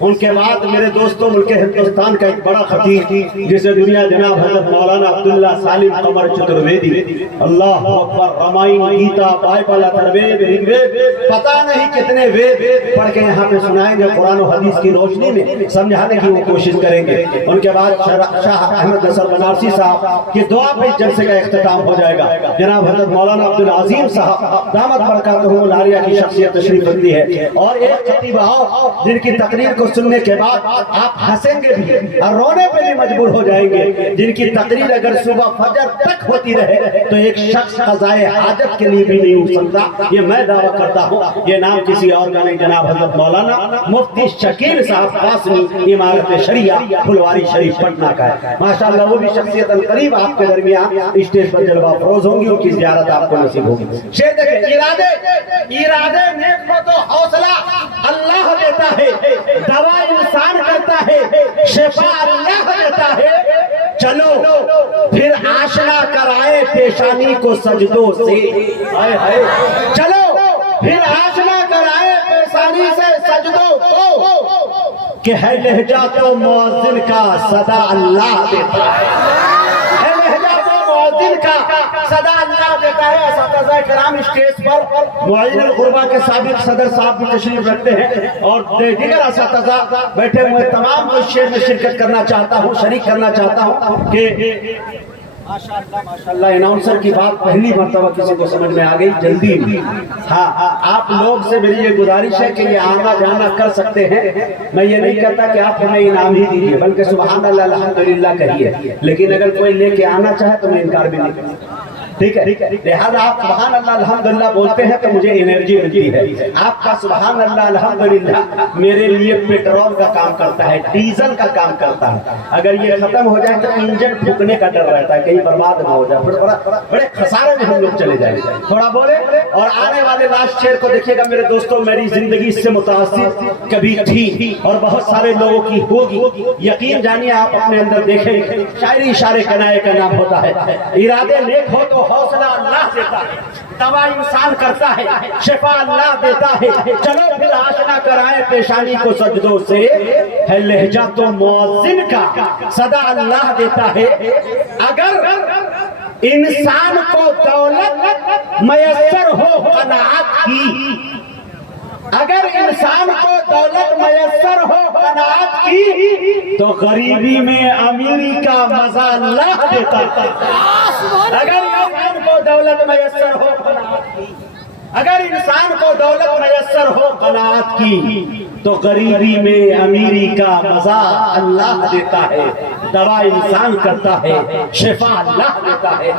ان کے بعد میرے دوستوں ملک ہندوستان کا ایک بڑا خطیب جسے دنیا جناب حضرت مولانا عبداللہ سالم قمر چترویدی، اللہ اکبر، رامائن، گیتا، بائبل، اتھروید، رگ وید، پتہ نہیں کتنے وید پڑھ کے یہاں پہ سنائیں گے، قرآن و حدیث کی روشنی میں سمجھانے کی وہ کوشش کریں گے۔ ان کے بعد شاہ احمد نصر بنارسی صاحب کی دعا پہ جلسے کا اختتام ہو جائے گا۔ جناب حضرت مولانا عبدالعظیم صاحب دامت برکاتہ العالیہ کی شخصیت تشریف رکھتی ہے، اور ایک خطیب آؤ جن کی تقریر کو سننے کے بعد آپ ہنسیں گے بھی اور رونے پہ بھی مجبور ہو جائیں گے، جن کی تقریر اگر صبح فجر تک ہوتی رہے تو ایک شخص قضائے حاجت کے لیے بھی نہیں اٹھ سکتا، یہ میں دعویٰ کرتا ہوں۔ یہ نام کسی اور کا نہیں، جناب حضرت مولانا مفتی شکیل صاحب قاسمی، عمارت شریعہ، پھلواری شریف، پٹنہ کا ہے۔ ماشاءاللہ وہ بھی شخصیت قریب آپ کے درمیان اسٹیج پر جلوہ افروز ہوں گی، ان کی زیارت آپ کو نصیب ہوگی۔ شیر دیکھیں، ارادے نیک ہو تو حوصلہ اللہ دیتا ہے، دوا انسان کرتا ہے، شفا اللہ دیتا ہے، چلو پھر آشنا کرائے پیشانی کو سجدوں سے، چلو پھر آشنا کرائے پیشانی سے سجدوں کو، کہ ہے لہجہ تو مؤذن کا صدا اللہ دیتا ہے، لہجہ تو مؤذن کا صدا اللہ دیتا ہے۔ اساتذہ کرام اسٹیج پر معین الغربا کے سابق صدر صاحب بھی تشریف رکھتے ہیں، اور دیگر اساتذہ بیٹھے ہوئے تمام کو شعر میں شرکت کرنا چاہتا ہوں، شریک کرنا چاہتا ہوں کہ ماشاءاللہ اناؤنسر کی بات پہلی مرتبہ کسی کو سمجھ میں آ گئی، جلدی میں۔ ہاں، آپ لوگ سے میری یہ گزارش ہے کہ یہ آنا جانا کر سکتے ہیں، میں یہ نہیں کہتا کہ آپ ہمیں انعام ہی دیجیے، بلکہ سبحان اللہ الحمدللہ کہیے، لیکن اگر کوئی لے کے آنا چاہے تو میں انکار بھی نہیں کرتا، ٹھیک ہے؟ لہذا آپ سبحان اللہ الحمدللہ بولتے ہیں تو مجھے انرجی ملتی ہے۔ آپ کا سبحان اللہ الحمدللہ میرے لیے پیٹرول کا کام کرتا ہے، ڈیزل کا کام کرتا ہے۔ اگر یہ ختم ہو جائے تو انجن پھونکنے کا ڈر رہتا ہے، کہیں برباد نہ ہو جائے، پھر بڑے خسارے میں ہم لوگ چلے جائیں گے۔ تھوڑا بولے، اور آنے والے لاسٹ شعر کو دیکھیے گا میرے دوستوں، میری زندگی اس سے متاثر کبھی تھی اور بہت سارے لوگوں کی ہوگی، یقین جانیے آپ اپنے اندر دیکھیں، شاعری اشارے کنائے کا نام ہوتا ہے۔ ارادے نیک ہو تو حوصلہ اللہ دیتا ہے، دوا انسان کرتا ہے، شفا اللہ دیتا ہے، چلو پھر آشنا کرائے پیشانی کو سجدوں سے، ہے لہجہ تو مؤذن کا صدا اللہ دیتا ہے۔ اگر انسان کو دولت میسر ہو قناعت کی، اگر انسان کو دولت میسر ہو قناعت کی، تو غریبی میں امیری کا مزہ اللہ دیتا ہے۔ اگر انسان کو دولت میسر ہو قناعت کی، اگر انسان کو دولت میسر ہو قناعت کی، تو غریبی میں امیری کا مزہ اللہ دیتا ہے، دوا انسان کرتا ہے، شفا اللہ دیتا ہے۔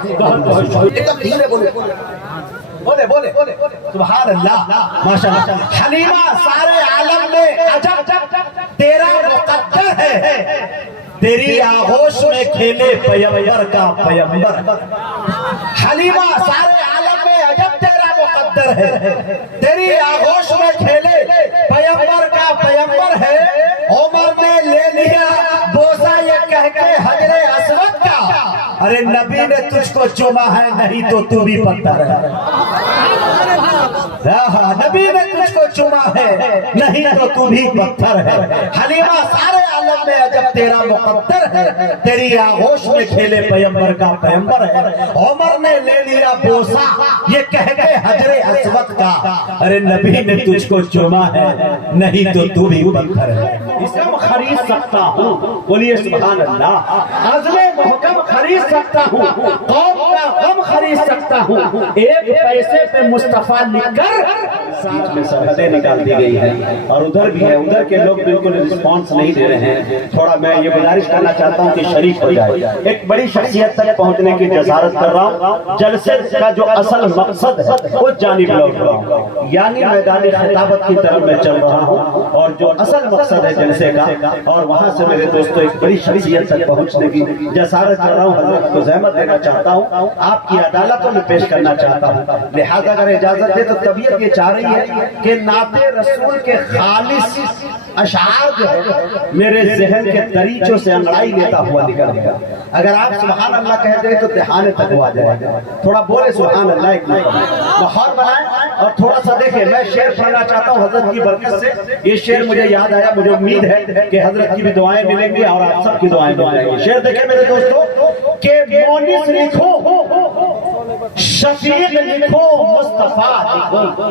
بولے بولے سبحان اللہ، ماشاءاللہ۔ حلیمہ سارے عالم میں عجب تیرا مقدر ہے، تیری آغوش میں کھیلے پیمبر کا پیمبر۔ حلیمہ سارے عالم میں عجب تیرا مقدر ہے، تیری آغوش میں کھیلے پیمبر کا پیمبر ہے۔ عمر نے لے لیا بوسہ یہ کہہ کے حجر اسود کا، ارے نبی نے تجھ کو چوما ہے، نہیں تو تو بھی پتھر ہے۔ نبی نے تجھ کو چوما ہے، نہیں تو تو بھی پتھر ہے۔ حلیمہ سارے عالم میں عجب تیرا مقدر ہے، تیری آغوش میں کھیلے پیمبر کا پیمبر ہے۔ عمر نے لے لیا بوسہ یہ کہہ کے حجر اسود کا، ارے نبی نے تجھ کو چوما ہے، نہیں تو تو بھی پتھر ہے۔ اسم خرید سکتا ہوں، بولیے سبحان اللہ، عزم محکم خرید سکتا ہوں، قوم کا غم خرید سکتا ہوں، ایک پیسے پہ مصطفیٰ لکھ کر ساتھ میں سرحدیں نکال دی گئی ہے۔ اور ادھر بھی ہے، ادھر کے لوگ بالکل رسپانس نہیں دے رہے ہیں، تھوڑا میں یہ گزارش کرنا چاہتا ہوں کہ شریک ہو جائے۔ ایک بڑی شخصیت تک پہنچنے کی جسارت کر رہا ہوں، جلسے کا جو اصل مقصد ہے وہ جانب لوٹ رہا ہوں، یعنی میدان خطابت کی طرف میں چل رہا ہوں، اور جو اصل مقصد ہے جلسے کا، اور وہاں سے میرے دوستوں ایک بڑی شخصیت تک پہنچنے کی جسارت کر رہا ہوں۔ حضرت کو زحمت دینا چاہتا ہوں، آپ کی عدالتوں میں پیش کرنا چاہتا ہوں، لہذا اگر اجازت دے تو طبیعت یہ چاہ رہی ہے کہ نعت رسول کے خالص اشعار جو ہے میرے ذہن کے دریچوں سے انگڑائی لیتا ہوا نکل گیا. اگر آپ سبحان اللہ کہہ دیں تو دہانے تک ہوا جائے گا. تھوڑا بولے سبحان اللہ ایک ماحول بنائیں. اور تھوڑا سا دیکھیں, میں شعر پڑھنا چاہتا ہوں حضرت کی برکت سے. یہ شعر مجھے یاد آیا, مجھے امید ہے کہ حضرت کی بھی دعائیں ملیں گی اور آپ سب کی دعائیں ملیں گی. شعر دیکھیں میرے دوستو کہ مونس لکھو, شفیق لکھو, مصطفیٰ لکھو.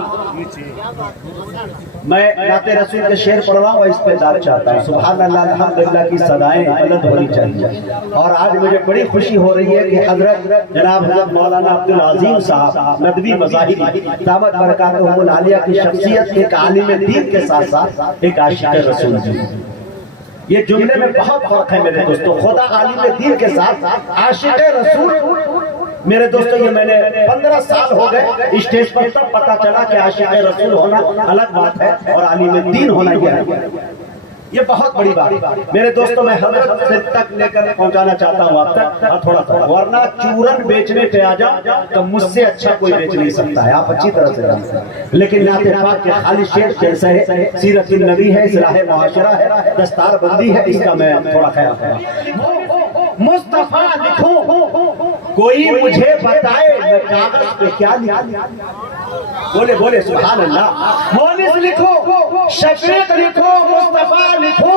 میں نعت رسول کے شعر پڑھ رہا ہوں اور اس پہ دار چاہتا ہوں. سبحان اللہ الحمدللہ کی صدائیں بلند ہونی چاہیے. اور آج مجھے بڑی خوشی ہو رہی ہے کہ حضرت جناب حضرت مولانا عبدالعظیم صاحب ندوی مظاہری دامت برکاتہم العالیہ کی شخصیت ایک عالم دین کے ساتھ ساتھ ایک عاشق رسول جی. یہ جملے میں بہت فرق ہے میرے دوستو. خدا عالم دین کے ساتھ عاشق رسول. میرے دوستو یہ میں نے 15 سال ہو گئے اسٹیج پر, تب پتا چلا کہ عاشق رسول ہونا الگ بات ہے اور عالم دین ہونا یہ بہت بڑی بات. میرے دوستو میں حضرت سے تک لے کر پہنچانا چاہتا ہوں آپ تک تھوڑا تھوڑا, ورنہ چورن بیچنے پہ آ جاؤ تو مجھ سے اچھا کوئی بیچ نہیں سکتا ہے, آپ اچھی طرح سے جانتے ہیں. لیکن نعت پاک کے خالص شعر جیسا ہے, سیرت النبی ہے, اصلاح معاشرہ ہے, دستار بندی ہے, اس کا میں تھوڑا خیال کروں. مصطفیٰ لکھو, کوئی مجھے بتائے میں کاغذ پہ کیا لکھوں. بولے بولے سبحان اللہ. مونس لکھو, شفیق لکھو, مصطفیٰ لکھو,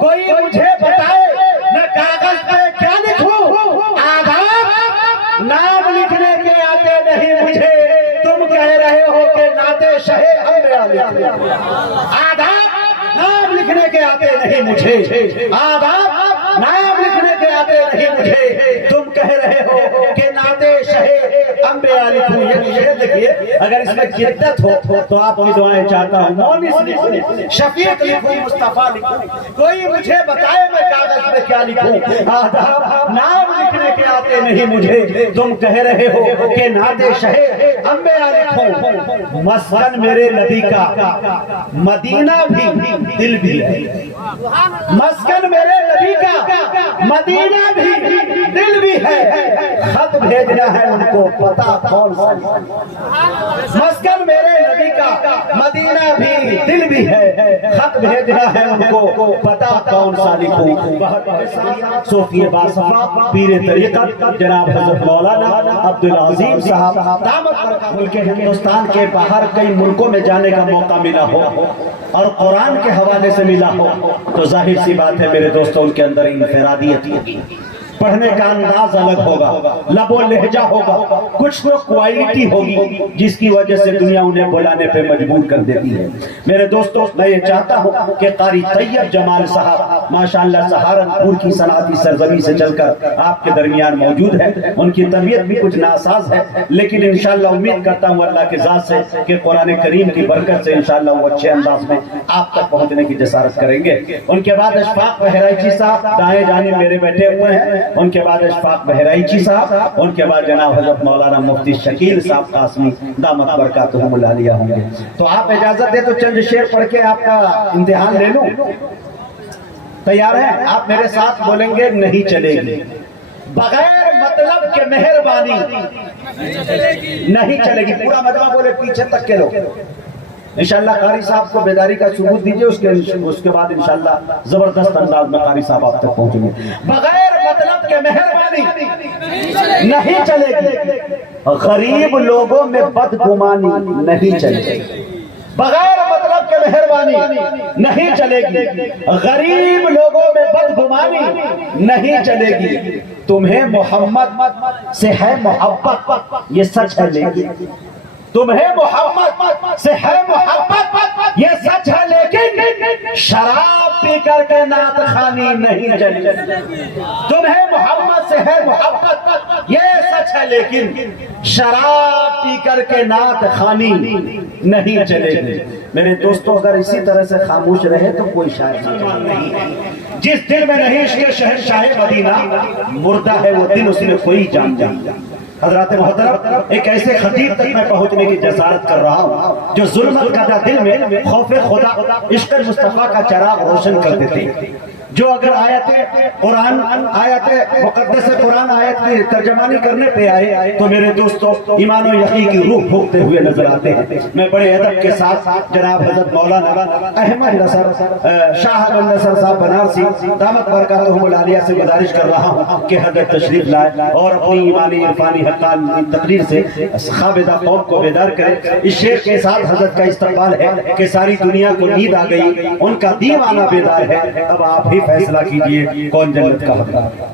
کوئی مجھے بتائے میں کاغذ پہ کیا لکھوں. آداب نام لکھنے کے آتے نہیں مجھے, تم کہہ رہے ہو کہ نعت شہ انبیاء لکھو. آداب نام لکھنے کے آتے نہیں مجھے, آداب نام لکھنے کے آتے نہیں مجھے, تم کہہ رہے ہو کہ نعت شہ انبیاء لکھوں. یہ شعر دیکھیے, اگر اس میں جدت ہو تو آپ کی دعائیں چاہتا ہوں. مونس لکھو, شفیق لکھو, مصطفیٰ لکھو, کوئی مجھے بتائے میں کاغذ پہ کیا لکھوں. آداب نام لکھنے کے آتے نہیں مجھے, تم کہہ رہے ہو کہ نعت شہ انبیاء لکھوں. مسکن میرے نبی کا مدینہ بھی دل بھی ہے. مسکن میرے نبی کا مدینہ بھی دل بھی ہے, خط بھیجنا ہے ان کو پتا کون سا. مسکن میرے نبی کا مدینہ بھی دل بھی ہے, خط بھیجنا ہے ان کو پتا کون سا لکھوں. صوفی باصفا پیر طریقت جناب حضرت مولانا عبدالعظیم صاحب دامت ملک ہندوستان کے باہر کئی ملکوں میں جانے کا موقع ملا ہو اور قرآن کے حوالے سے ملا ہو تو ظاہر سی بات ہے میرے دوستوں ان کے اندر انفرادیت ہوگی, پڑھنے کا انداز الگ ہوگا, لب و لہجہ ہوگا, کچھ تو کوالٹی ہوگی جس کی وجہ سے دنیا انہیں بلانے پہ مجبور کر دیتی ہے. میرے دوستو میں یہ چاہتا ہوں کہ قاری طیب جمال صاحب ماشاءاللہ سہارنپور کی صنعتی سرزمین سے چل کر آپ کے درمیان موجود ہے. ان کی طبیعت بھی کچھ ناساز ہے, لیکن انشاءاللہ امید کرتا ہوں اللہ کے ذات سے کہ قرآن کریم کی برکت سے انشاءاللہ وہ اچھے انداز میں آپ تک پہنچنے کی جسارت کریں گے. ان کے بعد اشفاق بہرائچی صاحب دائیں جانب میرے بیٹھے ہوئے ہیں, ان کے بعد اشفاق بہرائچی صاحب, ان کے بعد جناب حضرت مولانا مفتی شکیل صاحب قاسمی دامت برکاتہم العالیہ ہوں گے. تو آپ اجازت دیں تو چند شعر پڑھ کے آپ کا امتحان لے لوں. تیار ہیں آپ میرے ساتھ بولیں گے نہیں چلے گی. بغیر مطلب کے مہربانی نہیں چلے گی. پورا مجمع بولے, پیچھے تک کے لوگ. انشاءاللہ قاری صاحب کو بیداری کا ثبوت دیجئے, اس کے بعد انشاءاللہ زبردست انداز میں قاری صاحب آپ تک پہنچیں گے. بغیر مطلب کے مہربانی نہیں چلے گی, غریب لوگوں میں بدگمانی نہیں چلے گی. بغیر مطلب کے مہربانی نہیں چلے گی, غریب لوگوں میں بدگمانی نہیں چلے گی. تمہیں محمد سے ہے محبت یہ سچ ہے, لیکن تمہیں محمد سے ہے محبت یہ سچ ہے, لیکن شراب پی کر کے نعت خوانی نہیں چلے گی. تمہیں محمد سے ہے محبت یہ سچ ہے, لیکن شراب پی کر کے نعت خوانی نہیں چلے گی. میرے دوستو اگر اسی طرح سے خاموش رہے تو کوئی شاعر نہیں ہے. جس دل میں نہیں عشق شہنشاہ مدینہ مردہ ہے وہ دل, اس میں کوئی جان جان. حضرات محترم ایک ایسے خطیب تک میں پہنچنے کی جسارت کر رہا ہوں جو ظلمت کردہ دل میں خوف خدا عشق مصطفیٰ کا چراغ روشن کر دیتے. جو اگر آیت مقدس قرآن آیت کی ترجمانی کرنے پہ آئے تو میرے دوستو ایمان و یقین کی روح پھونکتے ہوئے نظر آتے ہیں۔ میں بڑے ادب کے ساتھ جناب حضرت مولانا احمد نصر شاہ احمد نصر صاحب بنارسی دامت برکاتہم العالیہ سے گزارش کر رہا ہوں کہ حضرت تشریف لائے اور اپنی ایمانی عرفانی حقانی تقریر سے خابدہ قوم کو بیدار کرے۔ اس شعر کے ساتھ حضرت کا استقبال ہے کہ ساری دنیا کو نیند آ گئی، ان کا دیوانہ بیدار ہے، اب آپ ہی فیصلہ کیجئے کون جنت کا حقدار ہے۔